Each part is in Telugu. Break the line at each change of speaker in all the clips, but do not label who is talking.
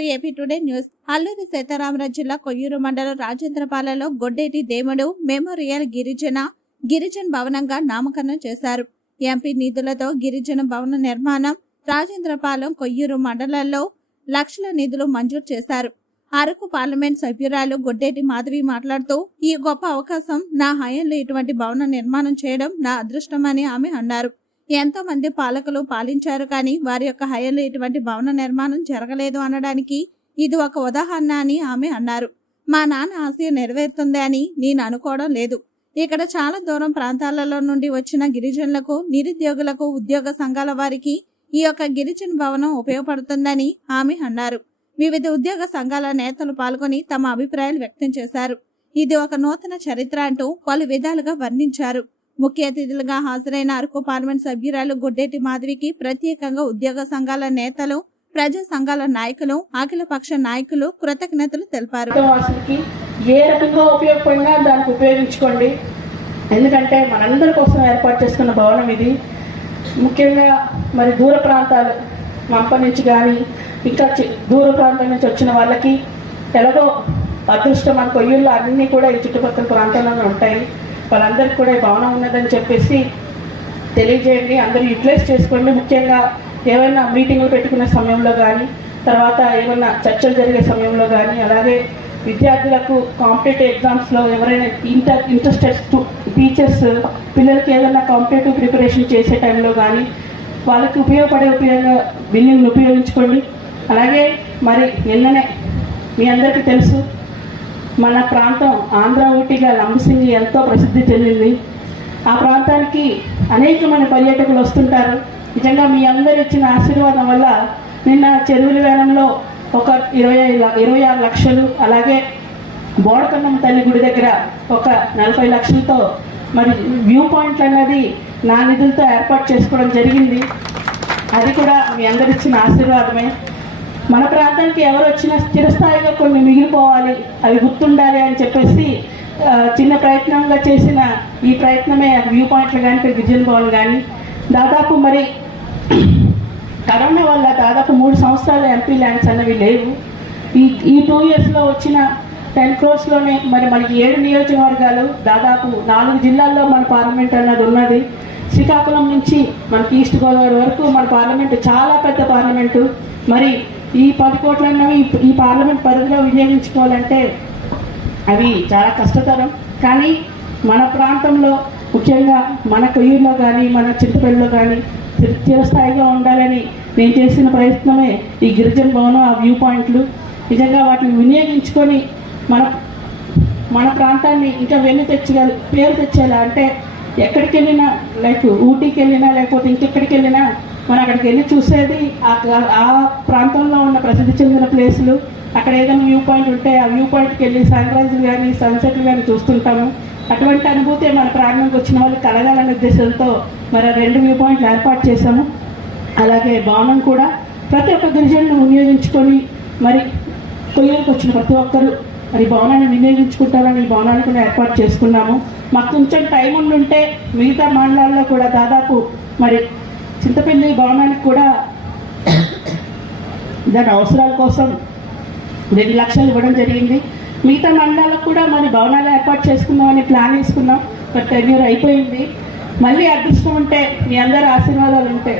To AP today news. Alluri Sitaramaraju జిల్లా కొయ్యూరు మండలం రాజేంద్రపాలలో గొడ్డేటి దేముడు మెమోరియల్ గిరిజన గిరిజన్ భవనంగా నామకరణం చేశారు. ఎంపీ నిధులతో గిరిజన భవన నిర్మాణం రాజేంద్రపాలెం కొయ్యూరు మండలాల్లో లక్షల నిధులు మంజూరు చేశారు. అరకు పార్లమెంట్ సభ్యురాలు గొడ్డేటి మాధవి మాట్లాడుతూ ఈ గొప్ప అవకాశం నా హయాంలో ఇటువంటి భవన నిర్మాణం చేయడం నా అదృష్టమని ఆమె అన్నారు. ఎంతో మంది పాలకులు పాలించారు కానీ వారి యొక్క హయంలో ఇటువంటి భవన నిర్మాణం జరగలేదు అనడానికి ఇది ఒక ఉదాహరణ అని ఆమె అన్నారు. మా నాన్న ఆశయం నెరవేరుతుంది అని నేను అనుకోవడం లేదు. ఇక్కడ చాలా దూరం ప్రాంతాలలో నుండి వచ్చిన గిరిజనులకు నిరుద్యోగులకు ఉద్యోగ సంఘాల వారికి ఈ యొక్క గిరిజన భవనం ఉపయోగపడుతుందని ఆమె అన్నారు. వివిధ ఉద్యోగ సంఘాల నేతలు పాల్గొని తమ అభిప్రాయాలు వ్యక్తం చేశారు. ఇది ఒక నూతన చరిత్ర అంటూ పలు విధాలుగా వర్ణించారు. ముఖ్య అతిథులుగా హాజరైన అరకు పార్లమెంట్ సభ్యురాలు గుడ్డేటి మాధవికి ప్రత్యేకంగా ఉద్యోగ సంఘాల నేతలు ప్రజా సంఘాల నాయకులు అఖిలపక్ష నాయకులు కృతజ్ఞతలు తెలిపారు.
ఏ రకంగా ఉపయోగపడినా దానికి ఉపయోగించుకోండి. ఎందుకంటే మనందరి కోసం ఏర్పాటు చేసుకున్న భవనం ఇది. ముఖ్యంగా మరి దూర ప్రాంతాలు మంప నుంచి కానీ ఇంకా దూర ప్రాంతం నుంచి వచ్చిన వాళ్ళకి ఎలాగో అదృష్టం మన కొయ్యూళ్ళు అన్నీ కూడా ఈ చుట్టుపక్కల ప్రాంతాలలో ఉంటాయి. వాళ్ళందరికీ కూడా భావన భవనం ఉన్నదని చెప్పేసి తెలియజేయండి. అందరూ యూటిలైజ్ చేసుకోండి. ముఖ్యంగా ఏమైనా మీటింగ్లు పెట్టుకునే సమయంలో కానీ తర్వాత ఏమైనా చర్చలు జరిగే సమయంలో కానీ అలాగే విద్యార్థులకు కాంపిటేటివ్ ఎగ్జామ్స్లో ఎవరైనా ఇంటర్ ఇంట్రెస్టెడ్ టీచర్స్ పిల్లలకి ఏదైనా కాంపిటేటివ్ ప్రిపరేషన్ చేసే టైంలో కానీ వాళ్ళకి ఉపయోగపడే ఉపయోగ బిల్డింగ్లు ఉపయోగించుకోండి. అలాగే మరి నిన్ననే మీ అందరికీ తెలుసు మన ప్రాంతం ఆంధ్ర ఊటీగా లంబసింగి ఎంతో ప్రసిద్ధి చెందింది. ఆ ప్రాంతానికి అనేకమైన పర్యాటకులు వస్తుంటారు. నిజంగా మీ అందరు ఇచ్చిన ఆశీర్వాదం వల్ల నిన్న చెరువుల వేలంలో ఒక ఇరవై ఇరవై ఆరు లక్షలు అలాగే బోడకన్నం తల్లి గుడి దగ్గర ఒక నలభై లక్షలతో మరి వ్యూ పాయింట్లు అన్నది నా నిధులతో ఏర్పాటు చేసుకోవడం జరిగింది. అది కూడా మీ అందరిచ్చిన ఆశీర్వాదమే. మన ప్రాంతానికి ఎవరు వచ్చినా స్థిరస్థాయిగా కొన్ని మిగిలిపోవాలి. అవి గుర్తుండాలి అని చెప్పేసి చిన్న ప్రయత్నంగా చేసిన ఈ ప్రయత్నమే వ్యూ పాయింట్లు కానీ విజయన్ భవన్ కానీ దాదాపు మరి కరోనా వల్ల దాదాపు మూడు సంవత్సరాల ఎంపీ ల్యాండ్స్ అనేవి లేవు. ఈ ఈ టూ ఇయర్స్లో వచ్చిన టెన్ క్రోర్స్లోనే మరి మనకి ఏడు నియోజకవర్గాలు దాదాపు నాలుగు జిల్లాల్లో మన పార్లమెంట్ అన్నది ఉన్నది. శ్రీకాకుళం నుంచి మనకి ఈస్ట్ గోదావరి వరకు మన పార్లమెంట్ చాలా పెద్ద పార్లమెంటు. మరి ఈ పది కోట్లన్నవి ఈ- పార్లమెంట్ పరిధిలో వినియోగించుకోవాలంటే అవి చాలా కష్టతరం. కానీ మన ప్రాంతంలో ముఖ్యంగా మన కొయ్యూరులో కానీ మన చింతపల్లిలో కానీ స్థిర- స్థిరస్థాయిగా ఉండాలని నేను చేసిన ప్రయత్నమే ఈ గిరిజన భవనం ఆ వ్యూ పాయింట్లు. నిజంగా వాటిని వినియోగించుకొని మన మన ప్రాంతాన్ని ఇంకా వెన్ను తెచ్చగల పేరు తెచ్చేలా అంటే ఎక్కడికి వెళ్ళినా లైక్ ఊటీకి వెళ్ళినా లేకపోతే ఇంకెక్కడికి వెళ్ళినా మనం అక్కడికి వెళ్ళి చూసేది ఆ ఆ ప్రాంతంలో ఉన్న ప్రసిద్ధి చెందిన ప్లేసులు. అక్కడ ఏదైనా వ్యూ పాయింట్ ఉంటే ఆ వ్యూ పాయింట్కి వెళ్ళి సన్ కానీ సన్సెట్లు కానీ చూస్తుంటాము. అటువంటి అనుభూతి మన ప్రాంగణంకి వచ్చిన వాళ్ళు కలగాలనే ఉద్దేశంతో మరి రెండు వ్యూ పాయింట్లు ఏర్పాటు చేశాము. అలాగే భవనం కూడా ప్రతి ఒక్క గిరిజనులు వినియోగించుకొని మరి కొయ్యలకు వచ్చిన ప్రతి ఒక్కరు మరి భవనాన్ని వినియోగించుకుంటారని ఈ భవనాన్ని కూడా ఏర్పాటు చేసుకున్నాము. మాకు కొంచెం టైం ఉండుంటే మిగతా మండలాల్లో కూడా దాదాపు మరి చింతపల్లి భవనానికి కూడా దాని అవసరాల కోసం రెండు లక్షలు ఇవ్వడం జరిగింది. మిగతా మండలాలకు కూడా మరి భవనాలు ఏర్పాటు చేసుకుందామని ప్లాన్ వేసుకున్నాం. ఒక టెన్ ఇయర్ అయిపోయింది. మళ్ళీ అదృష్టం ఉంటే మీ అందరి ఆశీర్వాదాలు ఉంటే.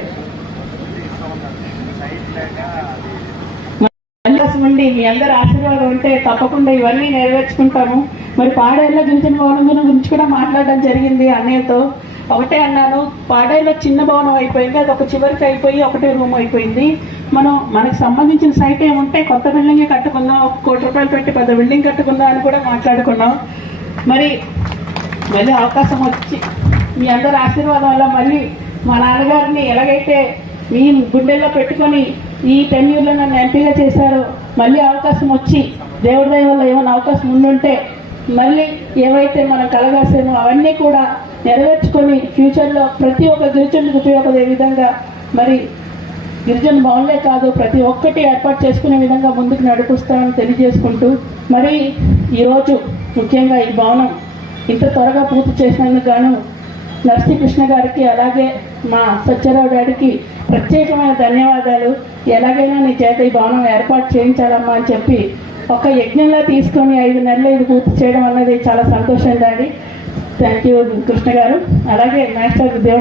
ఉండి మీ అందరి ఆశీర్వాదం ఉంటే తప్పకుండా ఇవన్నీ నెరవేర్చుకుంటాము. మరి పాడేళ్ళ గింజన భవనం గురించి కూడా మాట్లాడడం జరిగింది అన్నయ్యతో. ఒకటే అన్నాను. పాడేలో చిన్న భవనం అయిపోయింది. అది ఒక చివరికి అయిపోయి ఒకటే రూమ్ అయిపోయింది. మనం మనకు సంబంధించిన సైట్ ఏముంటే కొత్త బిల్డింగే కట్టుకుందాం ఒక కోటి రూపాయలు పెట్టి పెద్ద బిల్డింగ్ కట్టుకుందాం అని కూడా మాట్లాడుకున్నాం. మరి మళ్ళీ అవకాశం వచ్చి మీ అందరి ఆశీర్వాదం వల్ల మళ్ళీ మా నాన్నగారిని ఎలాగైతే మీ గుండెల్లో పెట్టుకొని ఈ టెన్ ఇయర్లో నన్ను ఎంపీగా చేశారో మళ్ళీ అవకాశం వచ్చి దేవుడి దయ వల్ల ఏమైనా అవకాశం ఉండుంటే మళ్ళీ ఏవైతే మనం కలగాసామో అవన్నీ కూడా నెరవేర్చుకొని ఫ్యూచర్లో ప్రతి ఒక్క గిరిజనులకు ఉపయోగపడే విధంగా మరి గిరిజన భవన్లే కాదు ప్రతి ఒక్కటి ఏర్పాటు చేసుకునే విధంగా ముందుకు నడిపిస్తామని తెలియజేసుకుంటూ మరి ఈరోజు ముఖ్యంగా ఈ భవనం ఇంత త్వరగా పూర్తి చేసినందుకు గాను నరసింహకృష్ణ గారికి అలాగే మా సత్యరావు గారికి ప్రత్యేకమైన ధన్యవాదాలు. ఎలాగైనా నీ చేత ఈ భవనం ఏర్పాటు చేయించాలమ్మా అని చెప్పి ఒక యజ్ఞంలా తీసుకొని ఐదు నెలలు ఇది పూర్తి చేయడం అన్నది చాలా సంతోషం అండి థ్యాంక్ యూ కృష్ణ గారు. అలాగే మాస్టర్ దేవుడు